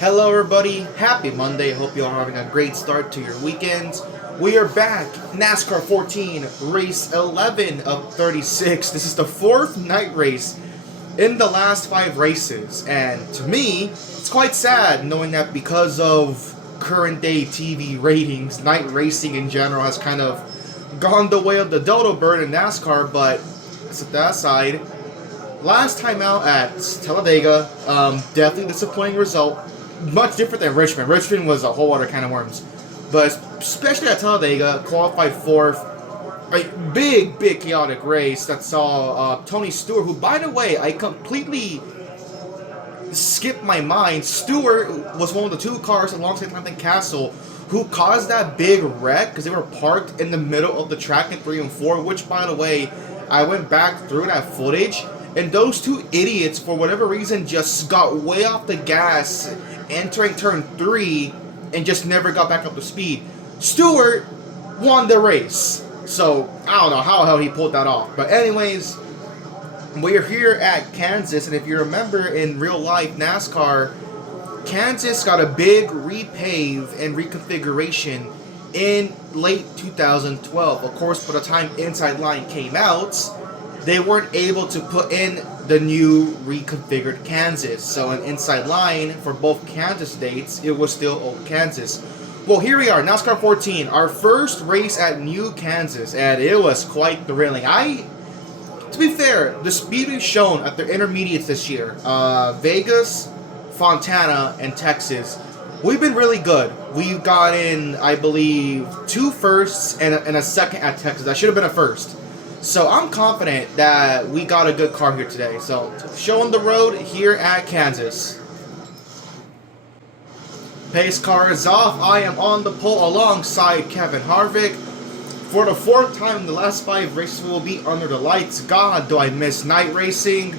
Hello everybody, happy Monday. Hope you all are having a great start to your weekends. We are back, NASCAR 14, race 11 of 36. This is the fourth night race in the last 5 races. And to me, it's quite sad knowing that because of current day TV ratings, night racing in general has kind of gone the way of the dodo bird in NASCAR. But set that aside, last time out at Talladega, definitely disappointing result. Much different than Richmond. Richmond was a whole other can of worms. But especially at Talladega, qualified fourth. A big chaotic race that saw Tony Stewart, who, by the way, I completely skipped my mind. Stewart was one of the two cars alongside Jonathan Castle who caused that big wreck because they were parked in the middle of the track in 3 and 4, which, by the way, I went back through that footage. And those two idiots, for whatever reason, just got way off the gas entering turn 3 and just never got back up to speed. Stewart won the race. So, I don't know how the hell he pulled that off. But anyways, we're here at Kansas. And if you remember in real life NASCAR, Kansas got a big repave and reconfiguration in late 2012. Of course, by the time Inside Line came out, they weren't able to put in the new reconfigured Kansas. So an inside line for both Kansas dates, it was still old Kansas. Well, here we are, NASCAR 14, our first race at New Kansas, and it was quite thrilling. To be fair, the speed we've shown at the intermediates this year, Vegas, Fontana, and Texas, we've been really good. We've gotten, I believe, 2 firsts and a second at Texas. That should have been a first. So I'm confident that we got a good car here today. So showing the road here at Kansas. Pace car is off. I am on the pole alongside Kevin Harvick. For the 4th time in the last 5 races, we will be under the lights. God, do I miss night racing.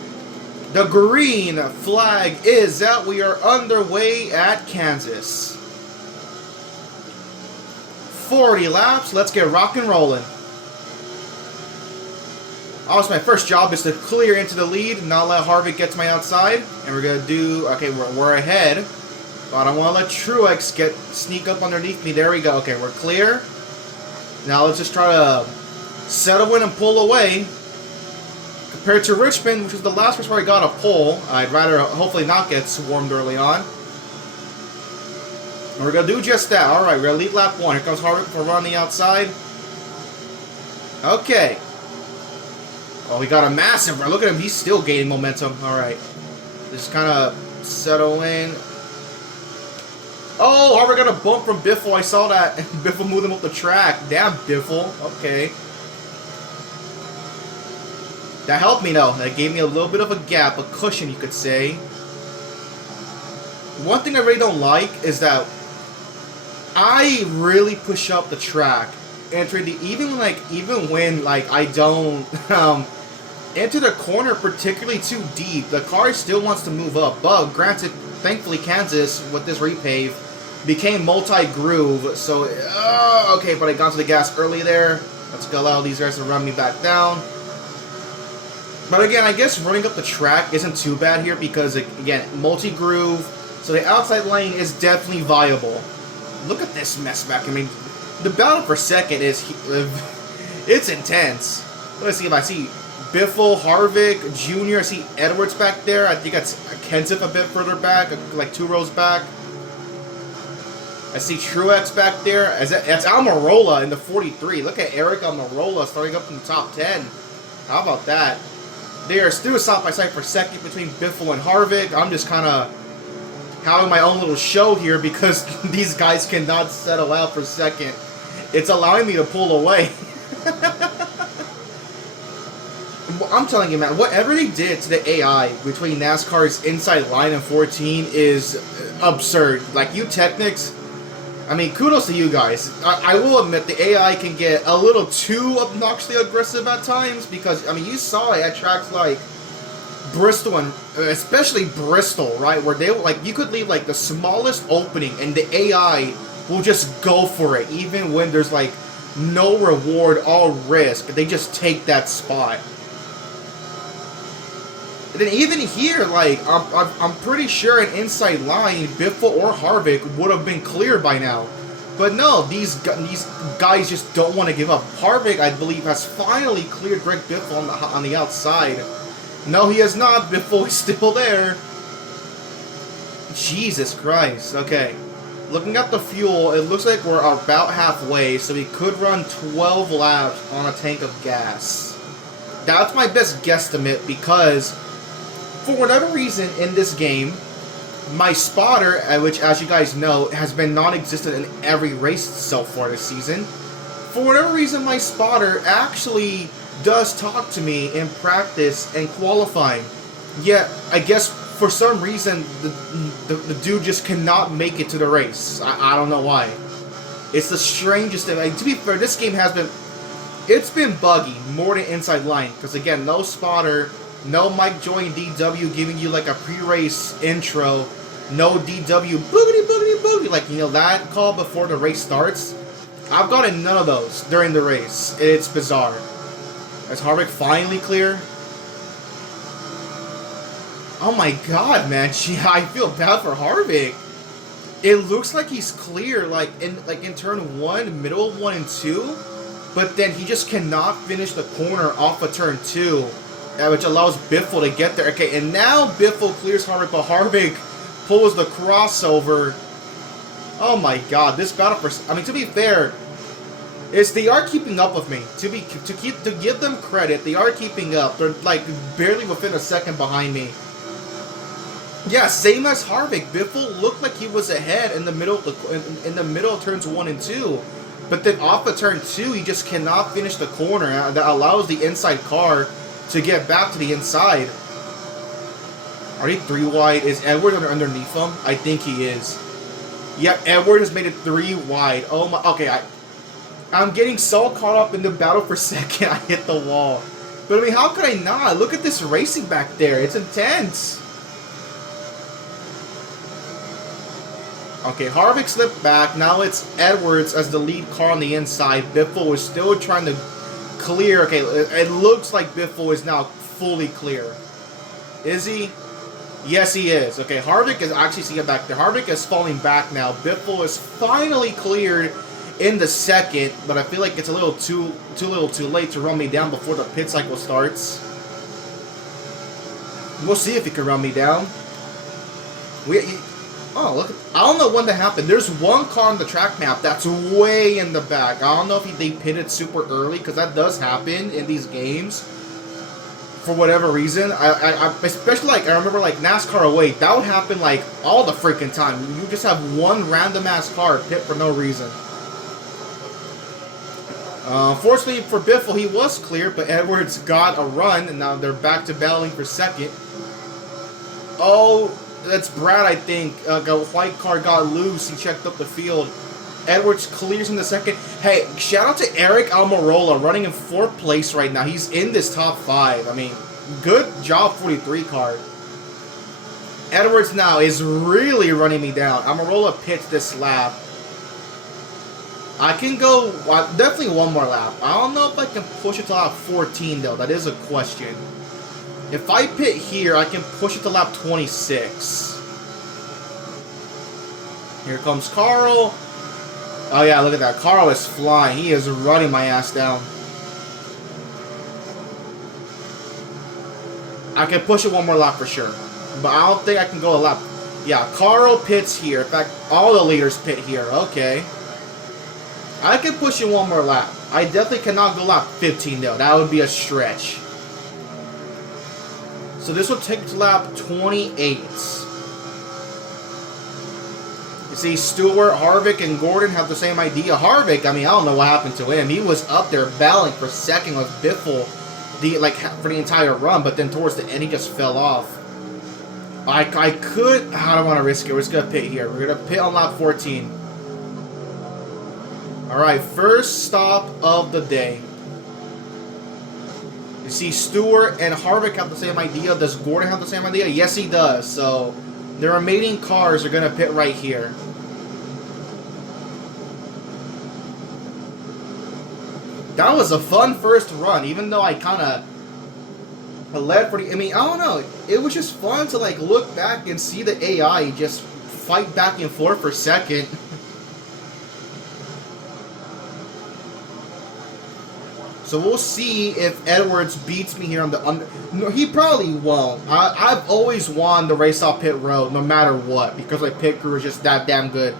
The green flag is out. We are underway at Kansas. 40 laps. Let's get rock and rolling. Also, my first job is to clear into the lead, not let Harvick get to my outside. And we're going to do... Okay, we're ahead. But I don't want to let Truex sneak up underneath me. There we go. Okay, we're clear. Now let's just try to settle in and pull away. Compared to Richmond, which was the last race where I got a pole, I'd rather hopefully not get swarmed early on. And we're going to do just that. Alright, we're going to lead lap 1. Here comes Harvick for a run on the outside. Okay. Oh, we got a massive run. Look at him. He's still gaining momentum. Alright. Just kind of settle in. Oh, Harvick got a bump from Biffle. I saw that. Biffle moved him up the track. Damn, Biffle. Okay. That helped me, though. That gave me a little bit of a gap, a cushion, you could say. One thing I really don't like is that I really push up the track. Even when I don't enter the corner particularly too deep, the car still wants to move up. But granted, thankfully Kansas with this repave became multi-groove. So okay, but I got to the gas early there. Let's go allow these guys to run me back down. But again, I guess running up the track isn't too bad here because again, multi-groove. So the outside lane is definitely viable. Look at this mess back. I mean, the battle for second is it's intense. Let's see if I see Biffle, Harvick, Jr. I see Edwards back there. I think that's Kenseth a bit further back, like 2 rows back. I see Truex back there. That's Almirola in the 43. Look at Eric Almirola starting up in the top 10. How about that? They are still side by side for second between Biffle and Harvick. I'm just kind of having my own little show here because these guys cannot settle out for second. It's allowing me to pull away. I'm telling you, man, whatever they did to the AI between NASCAR's inside line and 14 is absurd. Like, you Technics, I mean, kudos to you guys. I will admit the AI can get a little too obnoxiously aggressive at times because, I mean, you saw it at tracks like Bristol and especially Bristol, right? Where they you could leave like the smallest opening and the AI will just go for it, even when there's like no reward, all risk. They just take that spot. then even here, like, I'm pretty sure an inside line, Biffle or Harvick would have been cleared by now. But no, these guys just don't want to give up. Harvick, I believe, has finally cleared Greg Biffle on the outside. No, he has not. Biffle is still there. Jesus Christ. Okay. Looking at the fuel, it looks like we're about halfway, so we could run 12 laps on a tank of gas. That's my best guesstimate because, for whatever reason in this game, my spotter, which as you guys know, has been non-existent in every race so far this season. For whatever reason, my spotter actually does talk to me in practice and qualifying. Yet, I guess for some reason, the dude just cannot make it to the race. I don't know why. It's the strangest thing. Like, to be fair, this game has been... It's been buggy more than inside line. Because again, no spotter, no Mike Joy and DW giving you like a pre-race intro. No DW boogity boogity boogity. Like, you know, that call before the race starts. I've gotten none of those during the race. It's bizarre. Is Harvick finally clear? Oh my god, man. Gee, I feel bad for Harvick. It looks like he's clear, like in turn 1, middle of 1 and 2. But then he just cannot finish the corner off of turn 2. Which allows Biffle to get there. Okay, and now Biffle clears Harvick, but Harvick pulls the crossover. Oh my god, this battle for... I mean, to be fair, they are keeping up with me. To give them credit, they are keeping up. They're like barely within a second behind me. Yeah, same as Harvick. Biffle looked like he was ahead in the middle of turns 1 and 2. But then off of turn 2, he just cannot finish the corner. That allows the inside car to get back to the inside. Are they 3 wide? Is Edward underneath him? I think he is. Yep, Edward has made it 3 wide. Oh my... Okay, I'm getting so caught up in the battle for second, I hit the wall. But I mean, how could I not? Look at this racing back there. It's intense. Okay, Harvick slipped back. Now it's Edwards as the lead car on the inside. Biffle is still trying to clear. Okay, it looks like Biffle is now fully clear. Is he? Yes, he is. Okay, Harvick is actually seeing it back there. Harvick is falling back now. Biffle is finally cleared in the second, but I feel like it's a little too late to run me down before the pit cycle starts. We'll see if he can run me down. Oh, look. I don't know when that happened. There's one car on the track map that's way in the back. I don't know if they pitted super early, because that does happen in these games. For whatever reason. I especially, like, I remember, like, NASCAR away. That would happen, like, all the freaking time. You just have one random-ass car pit for no reason. Unfortunately for Biffle, he was clear, but Edwards got a run, and now they're back to battling for second. Oh... That's Brad, I think. A white car got loose. He checked up the field. Edwards clears in the second. Hey, shout out to Eric Almirola running in 4th place right now. He's in this top 5. I mean, good job, 43 car. Edwards now is really running me down. Almirola pitched this lap. I can go definitely one more lap. I don't know if I can push it to lap 14, though. That is a question. If I pit here, I can push it to lap 26. Here comes Carl. Oh yeah, look at that. Carl is flying. He is running my ass down. I can push it one more lap for sure. But I don't think I can go a lap. Yeah, Carl pits here. In fact, all the leaders pit here. Okay. I can push it one more lap. I definitely cannot go lap 15 though. That would be a stretch. So this will take to lap 28. You see, Stewart, Harvick, and Gordon have the same idea. Harvick, I mean, I don't know what happened to him. He was up there battling for second with Biffle for the entire run, but then towards the end, he just fell off. I don't want to risk it. We're just going to pit here. We're going to pit on lap 14. Alright, first stop of the day. You see, Stewart and Harvick have the same idea. Does Gordon have the same idea? Yes, he does. So, the remaining cars are going to pit right here. That was a fun first run, even though I kind of a lead for the. I mean, I don't know. It was just fun to like look back and see the AI just fight back and forth for second. So we'll see if Edwards beats me here on the under. No, he probably won't. I've always won the race off pit road, no matter what, because my pit crew is just that damn good.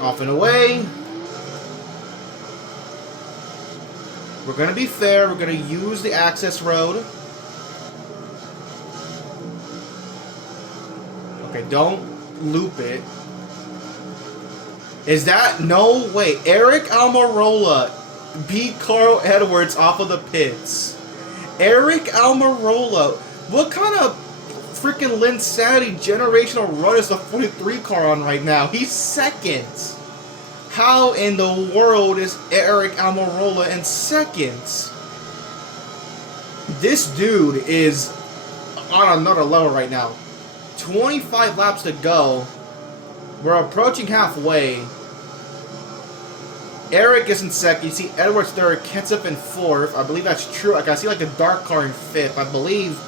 Off and away. We're gonna be fair. We're gonna use the access road. Okay, don't loop it. Is that no way? Eric Almirola beat Carl Edwards off of the pits. Eric Almirola. What kind of freaking Linsanity generational run is the 43 car on right now? He's second. How in the world is Eric Almirola in second? This dude is on another level right now. 25 laps to go. We're approaching halfway. Eric is in second. You see Edwards third, Kenseth in fourth. I believe that's true. Like I see like a dark car in fifth. I believe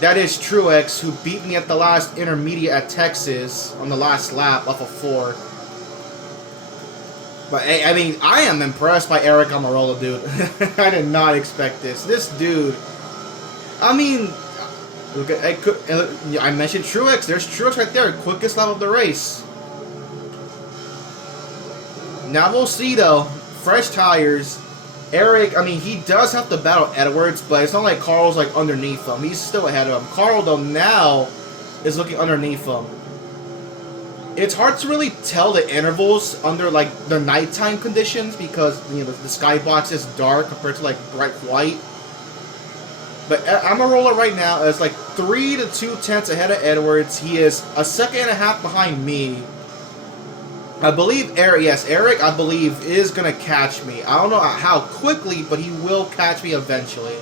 that is Truex, who beat me at the last intermediate at Texas on the last lap off of 4. But I mean, I am impressed by Eric Almirola, dude. I did not expect this. This dude. I mean, look at I mentioned Truex. There's Truex right there, quickest lap of the race. Now we'll see though. Fresh tires. Eric, I mean, he does have to battle Edwards, but it's not like Carl's like underneath him. He's still ahead of him. Carl though now is looking underneath him. It's hard to really tell the intervals under like the nighttime conditions because you know the skybox is dark compared to like bright white. But Almirola right now is like 3 to 2 tenths ahead of Edwards. He is a second and a half behind me. I believe Eric, I believe, is going to catch me. I don't know how quickly, but he will catch me eventually.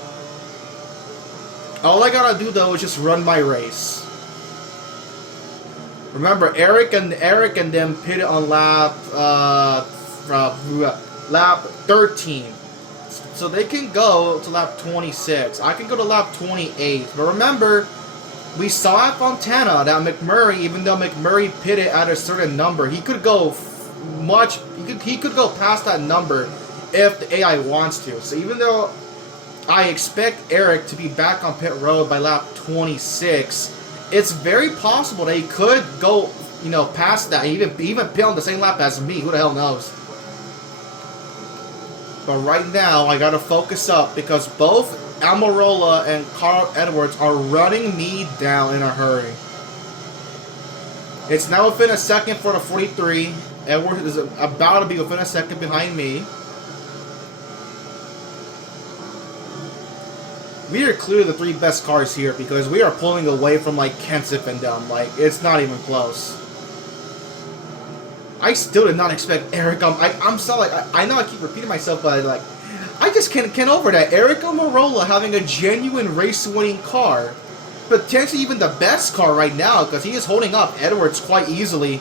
All I got to do, though, is just run my race. Remember, Eric and them pitted on lap 13. So they can go to lap 26. I can go to lap 28. But remember, we saw at Fontana that McMurray, even though McMurray pitted at a certain number, he could go he could go past that number if the AI wants to. So even though I expect Eric to be back on pit road by lap 26, it's very possible that he could go, you know, past that. Even pit on the same lap as me. Who the hell knows? But right now, I gotta focus up because both Almirola and Carl Edwards are running me down in a hurry. It's now within a second for the 43. Edwards is about to be within a second behind me. We are clearly the 3 best cars here because we are pulling away from like Kenseth and them. Like, it's not even close. I still did not expect Eric. I'm so like I know I keep repeating myself, but like I just can't over that. Eric Almirola having a genuine race-winning car, potentially even the best car right now because he is holding up Edwards quite easily.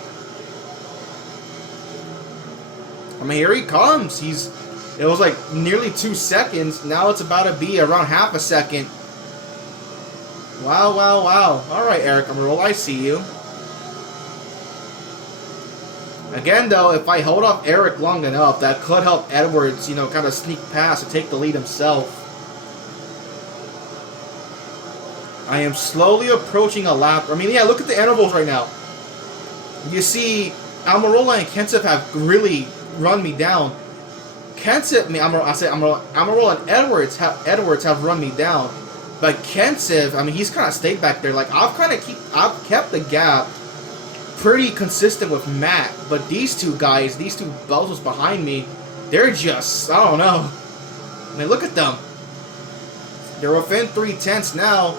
I mean, here he comes. It was like nearly 2 seconds. Now it's about to be around half a second. Wow, wow, wow. All right, Eric Almirola, I see you. Again, though, if I hold off Eric long enough, that could help Edwards, you know, kind of sneak past and take the lead himself. I am slowly approaching a lap. I mean, yeah, look at the intervals right now. You see, Almirola and Kenseth have really run me down. Kenseth, I mean, Almirola and Edwards have run me down. But Kenseth, I mean, he's kind of stayed back there. Like, I've kept the gap pretty consistent with Matt, but these two guys, these two bozos behind me, they're just, I don't know. I mean, look at them. They're within 3 tenths now.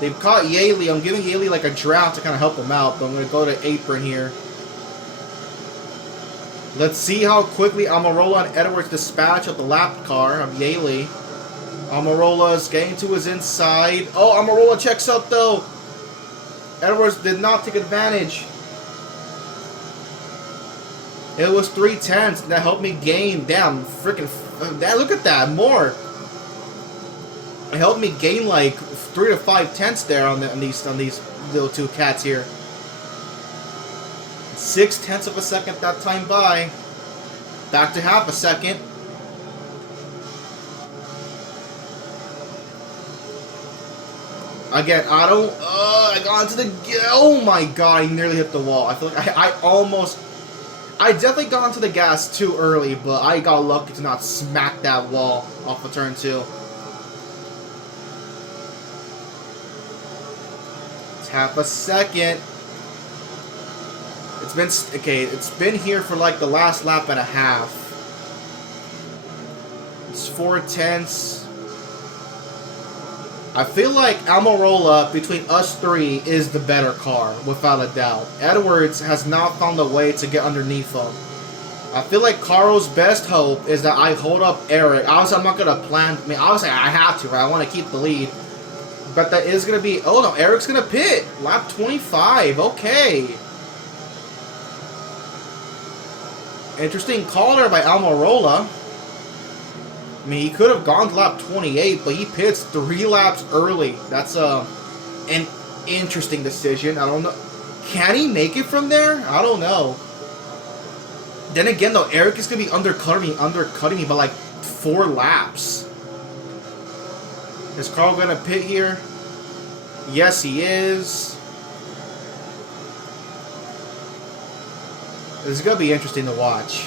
They've caught Yaley. I'm giving Yaley like a draft to kind of help him out, but I'm going to go to apron here. Let's see how quickly Almirola and Edwards dispatch of the lap car of Yaley. Almirola is getting to his inside. Oh, Almirola checks up though. Edwards did not take advantage. It was 3 tenths that helped me gain. Damn, freaking. Look at that. More. It helped me gain like 3 to 5 tenths there on these little two cats here. 6 tenths of a second that time by. Back to half a second. Again, I don't. I got into the. Oh my god! I nearly hit the wall. I feel like I almost. I definitely got onto the gas too early, but I got lucky to not smack that wall off of turn 2. It's half a second. It's been okay. It's been here for like the last lap and a half. It's 4 tenths. I feel like Almirola, between us three, is the better car, without a doubt. Edwards has not found a way to get underneath him. I feel like Carl's best hope is that I hold up Eric. Obviously, I'm not going to plan. I mean, obviously, I have to, right? I want to keep the lead. But that is going to be... Oh, no, Eric's going to pit. Lap 25. Okay. Interesting call there by Almirola. I mean, he could have gone to lap 28, but he pits 3 laps early. That's an interesting decision. I don't know. Can he make it from there? I don't know. Then again, though, Eric is going to be undercutting me by like 4 laps. Is Carl going to pit here? Yes, he is. This is going to be interesting to watch.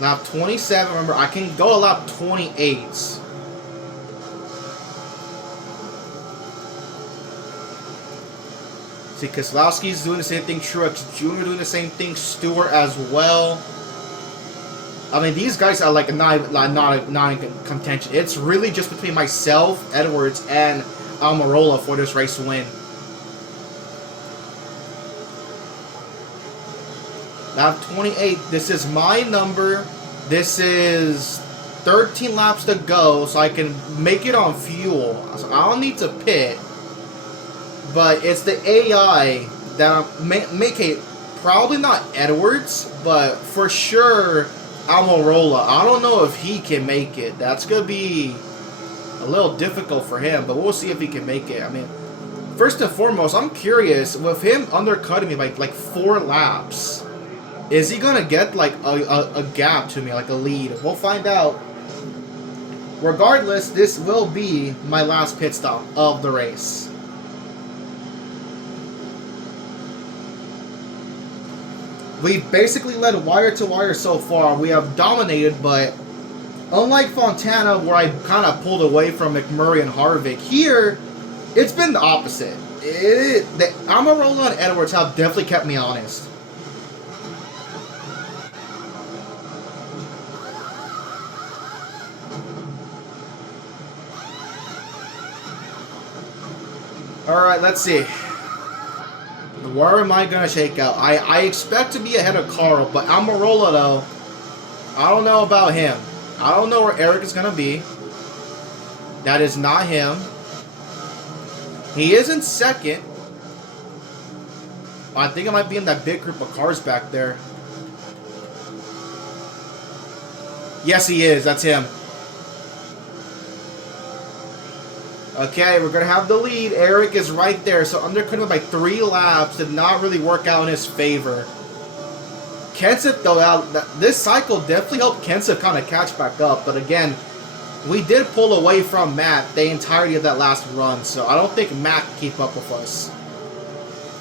Lap 27, remember, I can go to lap 28. See, Keselowski's doing the same thing, Truex Jr. doing the same thing, Stewart as well. I mean, these guys are like not in contention. It's really just between myself, Edwards, and Almirola for this race win. Lap 28, this is my number. This is 13 laps to go, so I can make it on fuel. So I don't need to pit. But it's the AI that make it, probably not Edwards, but for sure Almirola. I don't know if he can make it. That's going to be a little difficult for him, but we'll see if he can make it. I mean, first and foremost, I'm curious, with him undercutting me by like 4 laps, is he going to get like a gap to me, like a lead? We'll find out. Regardless, this will be my last pit stop of the race. We've basically led wire to wire so far. We have dominated, but unlike Fontana, where I kind of pulled away from McMurray and Harvick, here, it's been the opposite. Almirola and Edwards have definitely kept me honest. Alright, let's see. Where am I going to shake out? I expect to be ahead of Carl, but Almirola, though, I don't know about him. I don't know where Eric is going to be. That is not him. He is in second. I think I might be in that big group of cars back there. Yes, he is. That's him. Okay, we're going to have the lead. Eric is right there. So undercutting by 3 laps did not really work out in his favor. Kenseth, though, this cycle definitely helped Kenseth kind of catch back up. But again, we did pull away from Matt the entirety of that last run. So I don't think Matt can keep up with us.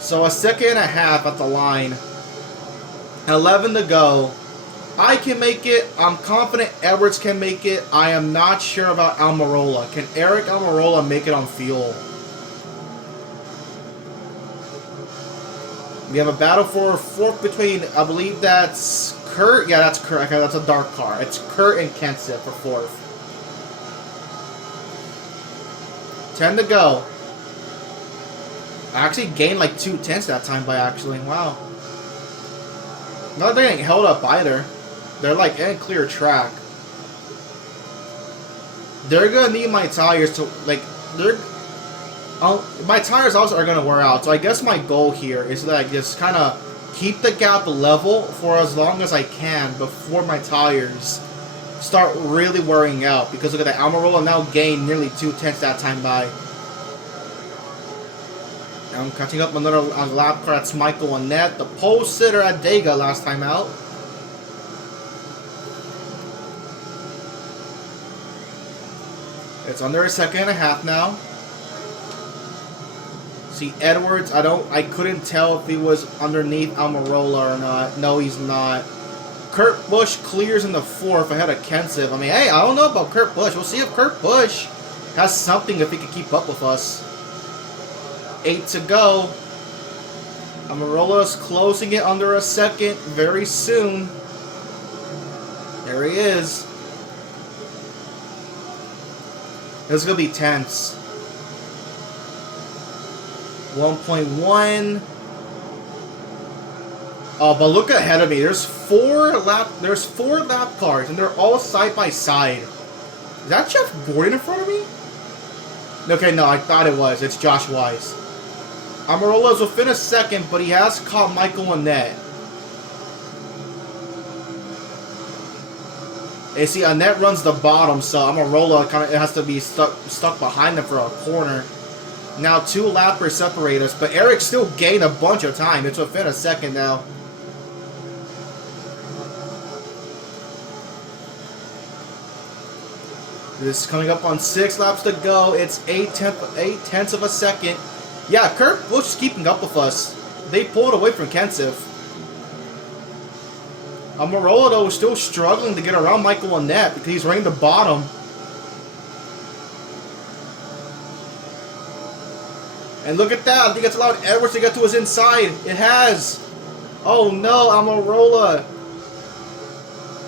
So a second and a half at the line. 11 to go. I can make it. I'm confident Edwards can make it. I am not sure about Almirola. Can Eric Almirola make it on fuel? We have a battle for fourth between, I believe that's Kurt. Yeah, that's Kurt. Okay, that's a dark car. It's Kurt and Kenseth for fourth. 10 to go. I actually gained like 2 tenths that time by actually. Wow. Not getting held up either. They're like in a clear track. They're gonna need my tires to like. My tires also are gonna wear out. So I guess my goal here is that I just kind of keep the gap level for as long as I can before my tires start really wearing out. Because look at that, Almirola now gained nearly 2/10 that time by. Now I'm catching up another lap car. That's Michael Annett, the pole sitter at Dega last time out. It's under a second and a half now. See, Edwards, I couldn't tell if he was underneath Almirola or not. No, he's not. Kurt Busch clears in the 4th ahead of Kenseth. I mean, hey, I don't know about Kurt Busch. We'll see if Kurt Busch has something if he can keep up with us. 8 to go. Almirola's closing it under a second very soon. There he is. This is going to be tense. 1.1. Oh, but look ahead of me. There's four lap cars, and they're all side by side. Is that Jeff Gordon in front of me? Okay, no, I thought it was. It's Josh Wise. Almirola's will finish second, but he has caught Michael Annett. You see, Annett runs the bottom, so Almirola kind of has to be stuck behind him for a corner. Now 2 lappers separate us, but Eric still gained a bunch of time. It's within a second now. This is coming up on 6 laps to go. It's 8/10 of a second. Yeah, Kurt Busch is keeping up with us. They pulled away from Kenseth. Almirola, though, is still struggling to get around Michael Annett because he's running the bottom. And look at that. I think it's allowed Edwards to get to his inside. It has. Oh, no, Almirola.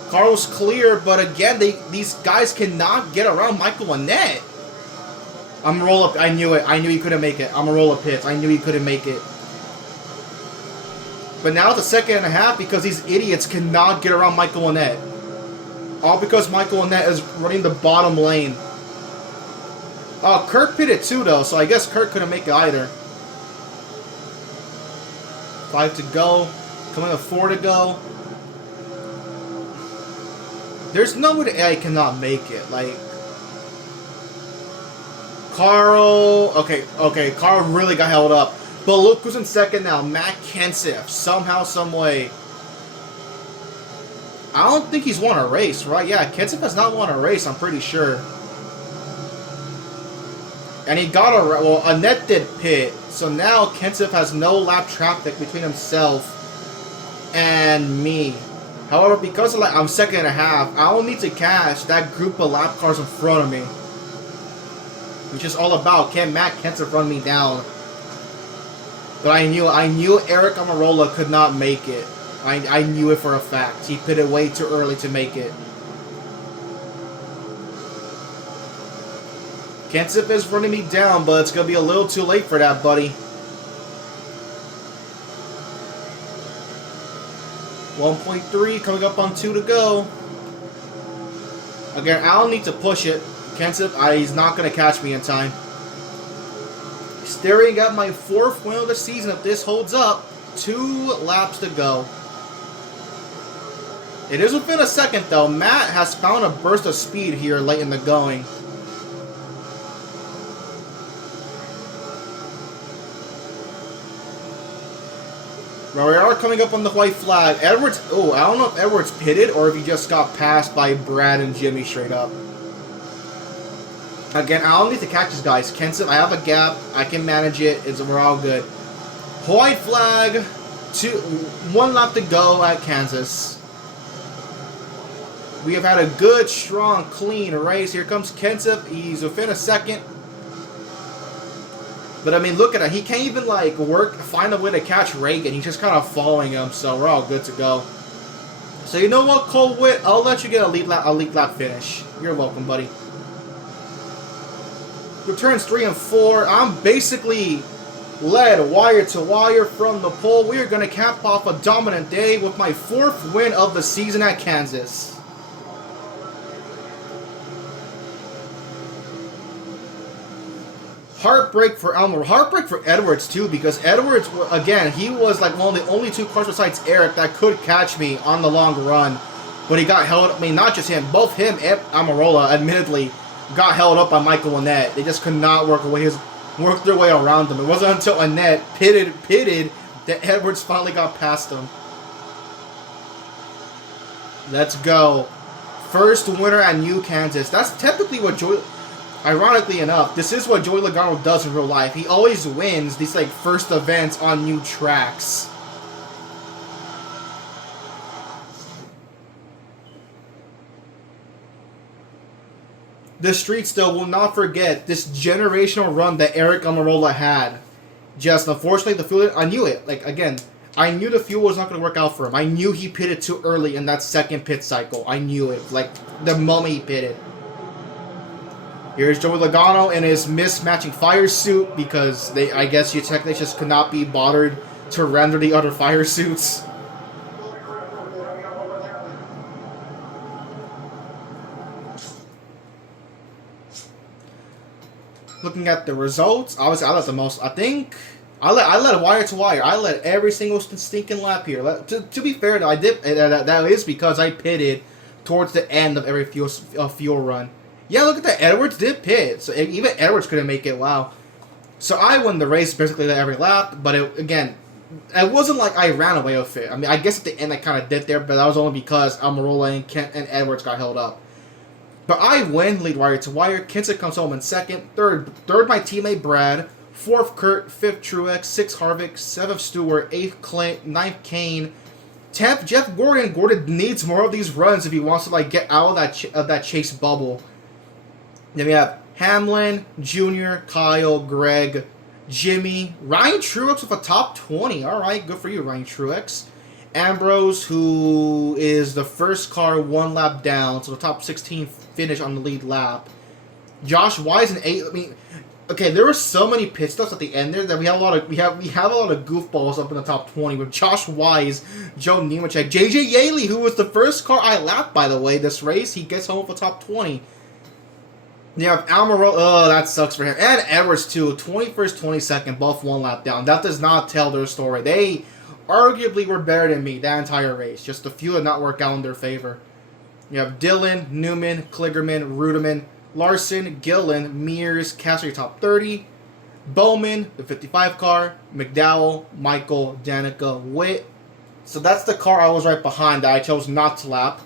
Carlos clear, but again, these guys cannot get around Michael Annett. Almirola, I knew it. I knew he couldn't make it. Almirola pits. I knew he couldn't make it. But now it's a second and a half because these idiots cannot get around Michael Annett. All because Michael Annett is running the bottom lane. Oh, Kurt pitted too, though, so I guess Kurt couldn't make it either. 5 to go. Coming to 4 to go. There's no way that I cannot make it. Like, Carl... Okay, Carl really got held up. But look who's in second now. Matt Kenseth. Somehow, someway. I don't think he's won a race, right? Yeah, Kenseth has not won a race, I'm pretty sure. And he got a... Well, Annett did pit. So now Kenseth has no lap traffic between himself and me. However, because I'm second and a half, I don't need to catch that group of lap cars in front of me. Which is all about, can Matt Kenseth run me down? But I knew Eric Almirola could not make it. I knew it for a fact. He pitted way too early to make it. Kenseth is running me down, but it's going to be a little too late for that, buddy. 1.3 coming up on 2 to go. Again, I don't need to push it. Kenseth, he's not going to catch me in time. Staring at my 4th win of the season if this holds up. 2 laps to go. It is within a second, though. Matt has found a burst of speed here late in the going. Now we are coming up on the white flag. Edwards, oh, I don't know if Edwards pitted or if he just got passed by Brad and Jimmy straight up. Again, I don't need to catch these guys. Kenseth, I have a gap. I can manage it. We're all good. White flag. 1 lap to go at Kansas. We have had a good, strong, clean race. Here comes Kenseth. He's within a second. But I mean, look at it. He can't even like find a way to catch Reagan. He's just kind of following him. So we're all good to go. So you know what, Cole Witt? I'll let you get a lead lap finish. You're welcome, buddy. Returns 3 and 4. I'm basically led wire to wire from the pole. We are going to cap off a dominant day with my 4th win of the season at Kansas. Heartbreak for Almirola. Heartbreak for Edwards, too, because Edwards, again, he was like one of the only 2 cars besides Eric that could catch me on the long run. But he got held up. I mean, not just him. Both him and Almirola, admittedly, got held up by Michael Annett. They just could not work their way around them. It wasn't until Annett pitted that Edwards finally got past him. Let's go. First winner at New Kansas. That's typically what ironically enough, this is what Joey Logano does in real life. He always wins these like first events on new tracks. The streets, though, will not forget this generational run that Eric Almirola had. Just, unfortunately, the fuel, I knew it. Like, again, I knew the fuel was not going to work out for him. I knew he pitted too early in that second pit cycle. I knew it. Like, the moment he pitted. Here's Joey Logano in his mismatching fire suit because I guess your technicians could not be bothered to render the other fire suits. Looking at the results, obviously I let the most. I think I let wire to wire. I let every single stinking lap here. To be fair, though, I did. That is because I pitted towards the end of every fuel run. Yeah, look at that. Edwards did pit, so even Edwards couldn't make it. Wow. So I won the race basically every lap, but it wasn't like I ran away with it. I mean, I guess at the end I kind of did there, but that was only because Almirola and Edwards got held up. But I win, lead wire to wire. Kinsey comes home in second. Third my teammate Brad. Fourth Kurt. Fifth Truex. Sixth Harvick. Seventh Stewart. Eighth Clint. Ninth Kane. 10th Jeff Gordon. Gordon needs more of these runs if he wants to like get out of that chase bubble. Then we have Hamlin, Junior, Kyle, Greg, Jimmy, Ryan Truex with a top 20. All right, good for you, Ryan Truex. Ambrose, who is the first car one lap down, so the top 16 finish on the lead lap. Josh Wise in 8. I mean, okay, there were so many pit stops at the end there that we have a lot of goofballs up in the top 20 with Josh Wise, Joe Nemechek, JJ Yaley, who was the first car I lapped, by the way, this race. He gets home with a top 20. You have Almirola. Oh, that sucks for him. And Edwards, too. 21st, 22nd, both one lap down. That does not tell their story. They arguably were better than me that entire race. Just a few did not work out in their favor. You have Dillon, Newman, Kligerman, Rudeman, Larson, Gillen, Mears, Cassidy top 30. Bowman, the 55 car. McDowell, Michael, Danica, Witt. So that's the car I was right behind that I chose not to lap.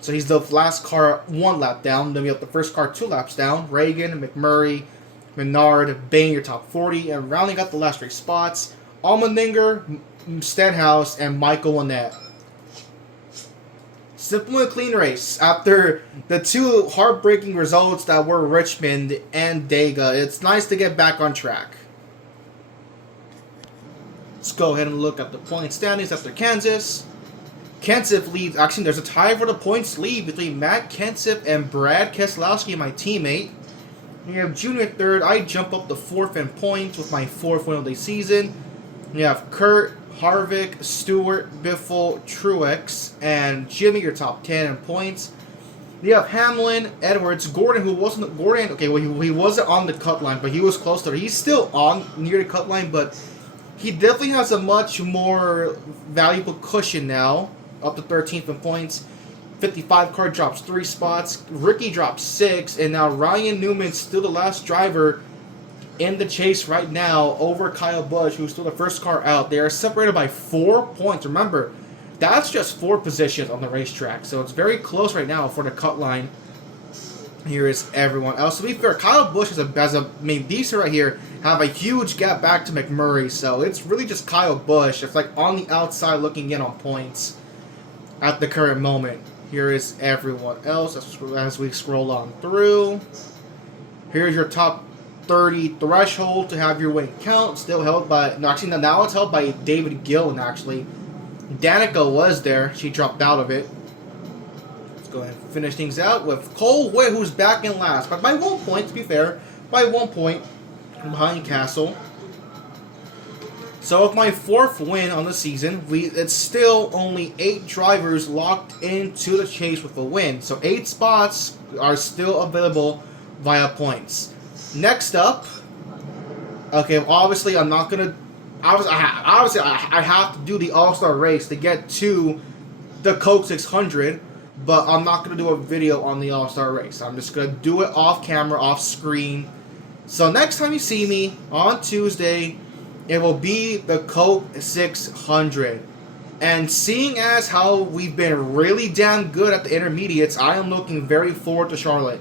So he's the last car one lap down. Then we have the first car 2 laps down. Reagan, McMurray, Menard, Bain, your top 40. And rounding out the last 3 spots, Allmendinger, Stenhouse, and Michael Annett. Simple and clean race. After the 2 heartbreaking results that were Richmond and Dega, it's nice to get back on track. Let's go ahead and look at the point standings after Kansas. Kenseth leads. Actually, there's a tie for the points lead between Matt Kenseth and Brad Keselowski, my teammate. You have Junior third. I jump up to 4th in points with my 4th win of the season. You have Kurt, Harvick, Stewart, Biffle, Truex, and Jimmy, your top 10 in points. You have Hamlin, Edwards, Gordon, who wasn't Gordon. Okay, well he wasn't on the cut line, but he was close to it. He's still on near the cut line, but he definitely has a much more valuable cushion now. Up to 13th in points. 55 car drops 3 spots. Ricky drops 6. And now Ryan Newman's still the last driver in the chase right now over Kyle Busch, who's still the first car out. They are separated by 4 points. Remember, that's just 4 positions on the racetrack. So it's very close right now for the cut line. Here is everyone else. To be fair, Kyle Busch these two right here have a huge gap back to McMurray. So it's really just Kyle Busch. It's like on the outside looking in on points at the current moment. Here is everyone else as we scroll on through. Here's your top 30 threshold to have your win count. Still held by... No, actually, now it's held by David Gillen, actually. Danica was there. She dropped out of it. Let's go ahead and finish things out with Cole Witt, who's back in last. But by 1 point, to be fair. By 1 point behind Castle. So with my 4th win on the season, it's still only 8 drivers locked into the chase with a win. So 8 spots are still available via points. Next up, okay, obviously I'm not gonna. I have to do the All-Star race to get to the Coke 600. but I'm not going to do a video on the All-Star race. I'm just going to do it off camera, off screen. So next time you see me on Tuesday, it will be the Coke 600. And seeing as how we've been really damn good at the intermediates, I am looking very forward to Charlotte.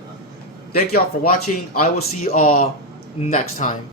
Thank you all for watching. I will see you all next time.